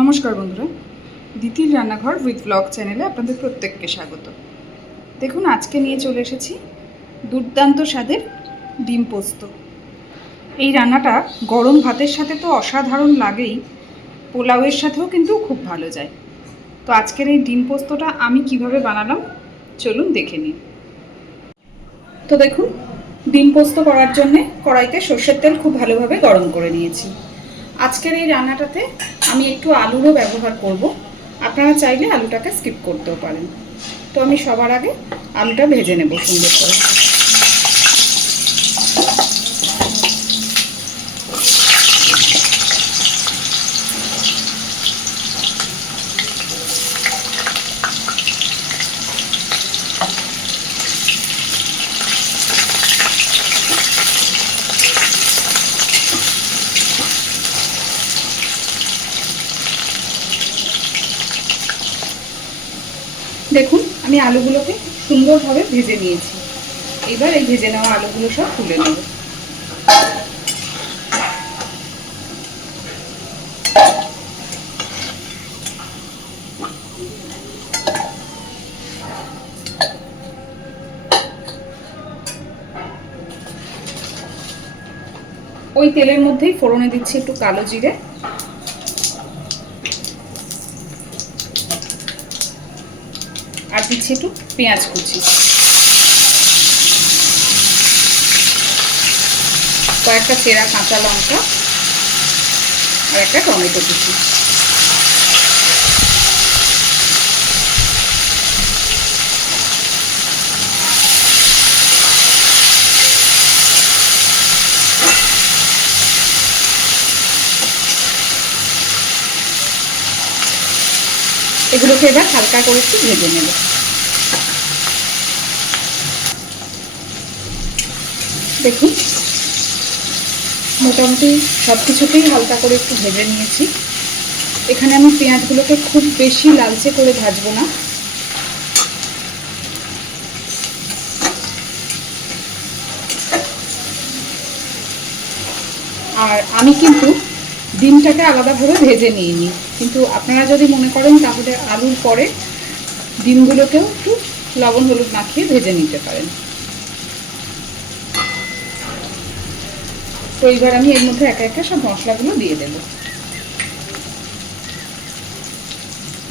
নমস্কার বন্ধুরা। দিতির রান্নাঘর উইথ ব্লগ চ্যানেলে আপনাদের প্রত্যেককে স্বাগত। দেখুন, আজকে নিয়ে চলে এসেছি দুর্দান্ত স্বাদের ডিম পোস্ত। এই রান্নাটা গরম ভাতের সাথে তো অসাধারণ লাগেই, পোলাওয়ের সাথেও কিন্তু খুব ভালো যায়। তো আজকের এই ডিম পোস্তটা আমি কীভাবে বানালাম, চলুন দেখে নিন তো দেখুন, ডিম পোস্ত করার জন্যে কড়াইতে সর্ষের তেল খুব ভালোভাবে গরম করে নিয়েছি। আজকের এই রান্নাটাতে আমি একটু আলুরও ব্যবহার করব। আপনারা চাইলে আলুটাকে স্কিপ করতেও পারেন। তো আমি সবার আগে আলুটা ভেজে নেব সুন্দর করে। দেখুন, আমি আলুগুলোকে সুন্দরভাবে ভেজে নিয়েছি। এবার এই ভেজে নেওয়া আলুগুলো সব তুলে নেব। ওই তেলের মধ্যেই ফোড়নে দিচ্ছি একটু কালো জিরে। আর দিচ্ছি একটু পেঁয়াজ কুচি। কয়েকটা চেরা কাঁচা লঙ্কা আর একটা টমেটো কুচি। এগুলোকে এবার হালকা করে একটু ভেজে নেব। দেখুন, মোটামুটি সব কিছুতেই হালকা করে একটু ভেজে নিয়েছি। এখানে আমি পেঁয়াজগুলোকে খুব বেশি লালচে করে ভাজবো না। আর আমি কিন্তু ডিমটাকে আলাদাভাবে ভেজে নিয়ে নিই। কিন্তু আপনারা যদি মনে করেন তাহলে আলুর পরে ডিমগুলোকেও একটু লবণ হলুদ মাখিয়ে ভেজে নিতে পারেন। তো এইবার আমি এর মধ্যে একা একা সব মশলাগুলো দিয়ে দেব।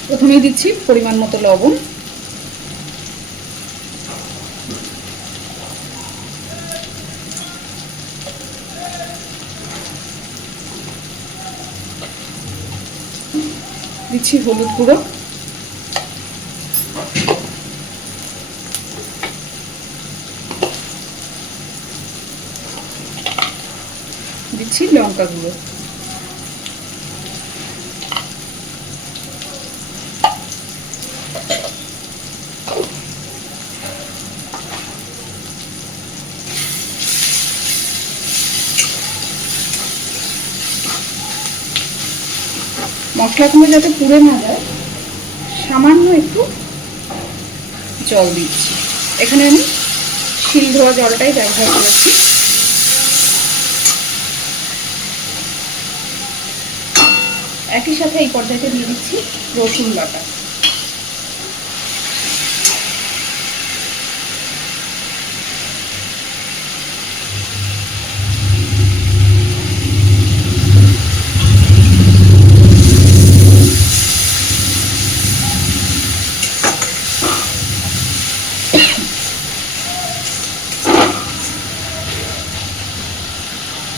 প্রথমেই দিচ্ছি পরিমাণ মতো লবণ। দিচ্ছি হলুদ গুঁড়ো। দিচ্ছি লঙ্কা গুঁড়ো। মশলাগুলো যাতে পুড়ে না যায়, সামান্য একটু জল দিচ্ছি। এখানে আমি শিল ধোয়া জলটাই ব্যবহার করেছি। একই সাথে এই পর্যায়ে দিয়ে দিচ্ছি রসুন বাটা।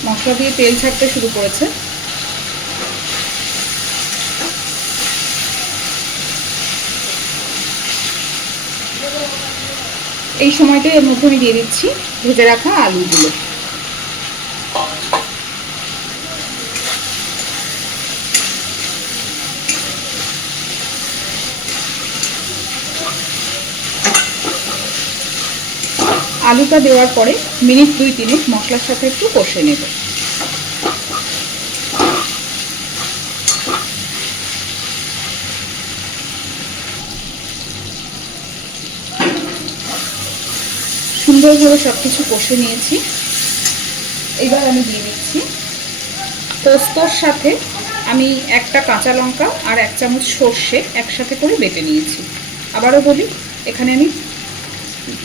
মশলা দিয়ে তেল ছাড়তে শুরু করেছে। এই সময়টাই এর মধ্যে আমি দিয়ে দিচ্ছি, ভেজে রাখা আলুগুলো। আলুটা দেওয়ার পরে মিনিট দুই তিনেক মশলার সাথে একটু কষে নেব। সুন্দরভাবে সব কিছু কষে নিয়েছি। এবার আমি দিয়ে দিচ্ছি পোস্তর সাথে আমি একটা কাঁচা লঙ্কা আর এক চামচ সর্ষে একসাথে করে বেটে নিয়েছি। আবারও বলি, এখানে আমি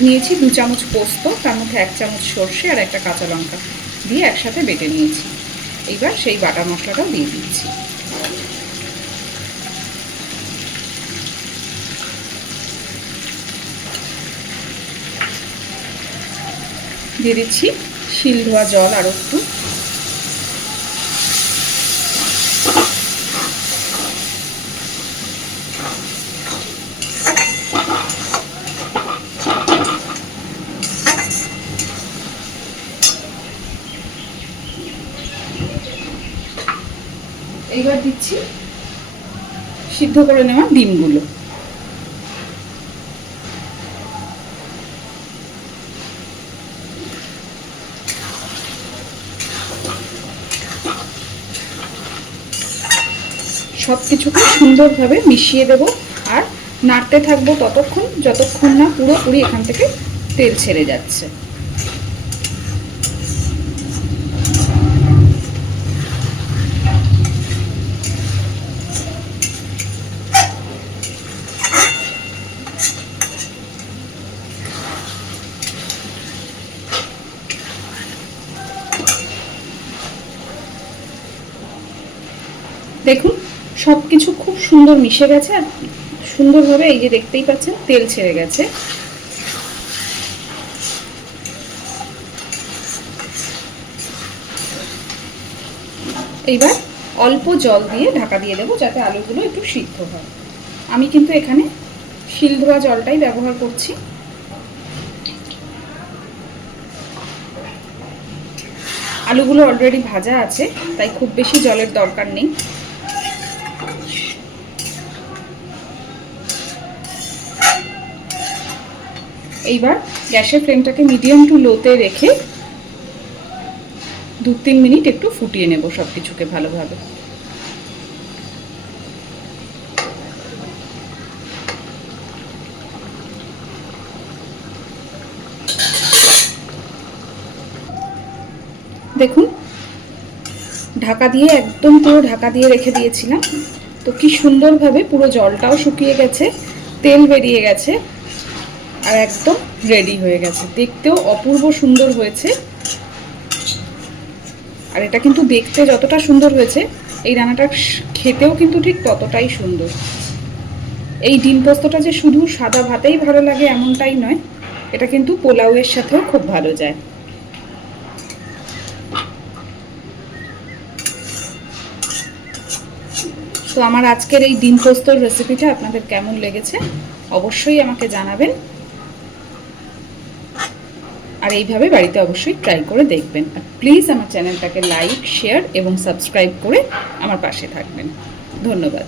নিয়েছি দু চামচ পোস্ত, তার মধ্যে এক চামচ সর্ষে আর একটা কাঁচা লঙ্কা দিয়ে একসাথে বেটে নিয়েছি। এইবার সেই বাটা মশলাটাও দিয়ে দিচ্ছি। দিয়ে দিচ্ছি শিল ধোয়া জল আর একটু। এইবার দিচ্ছি সিদ্ধ করে নেওয়া ডিমগুলো। সব কিছুকে সুন্দরভাবে মিশিয়ে দেব আর নাড়তে থাকব ততক্ষণ, যতক্ষণ না পুরোপুরি এখান থেকে তেল ছেড়ে যাচ্ছে। দেখুন সব কিছু খুব সুন্দর মিশে গেছে আর সুন্দরভাবে এই যে দেখতেই পাচ্ছেন, তেল ছেড়ে গেছে। এইবার অল্প জল দিয়ে ঢাকা দিয়ে দেবো যাতে আলুগুলো একটু সিদ্ধ হয়। আমি কিন্তু এখানে শিল ধোয়া জলটাই ব্যবহার করছি। আলুগুলো অলরেডি ভাজা আছে, তাই খুব বেশি জলের দরকার নেই। এইবার গ্যাসের ফ্লেমটাকে মিডিয়াম টু লোতে রেখে দু তিন মিনিট একটু ফুটিয়ে নেব সব কিছুকে ভালোভাবে। দেখুন, ঢাকা দিয়ে, একদম পুরো ঢাকা দিয়ে রেখে দিয়েছিলাম। তো কি সুন্দরভাবে পুরো জলটাও শুকিয়ে গেছে, তেল বেরিয়ে গেছে, আর একদম রেডি হয়ে গেছে। দেখতেও অপূর্ব সুন্দর হয়েছে। আর এটা কিন্তু দেখতে যতটা সুন্দর হয়েছে, এই রান্নাটা খেতেও কিন্তু ঠিক ততটাই সুন্দর। এই ডিম পোস্তটা যে শুধু সাদা ভাতেই ভালো লাগে এমনটাই নয়, এটা কিন্তু পোলাওয়ের সাথেও খুব ভালো যায়। তো আমার আজকের এই ডিম পোস্তর রেসিপিটা আপনাদের কেমন লেগেছে অবশ্যই আমাকে জানাবেন। আর এইভাবে বাড়িতে অবশ্যই ট্রাই করে দেখবেন। আর প্লিজ আমার চ্যানেলটাকে লাইক শেয়ার এবং সাবস্ক্রাইব করে আমার পাশে থাকবেন। ধন্যবাদ।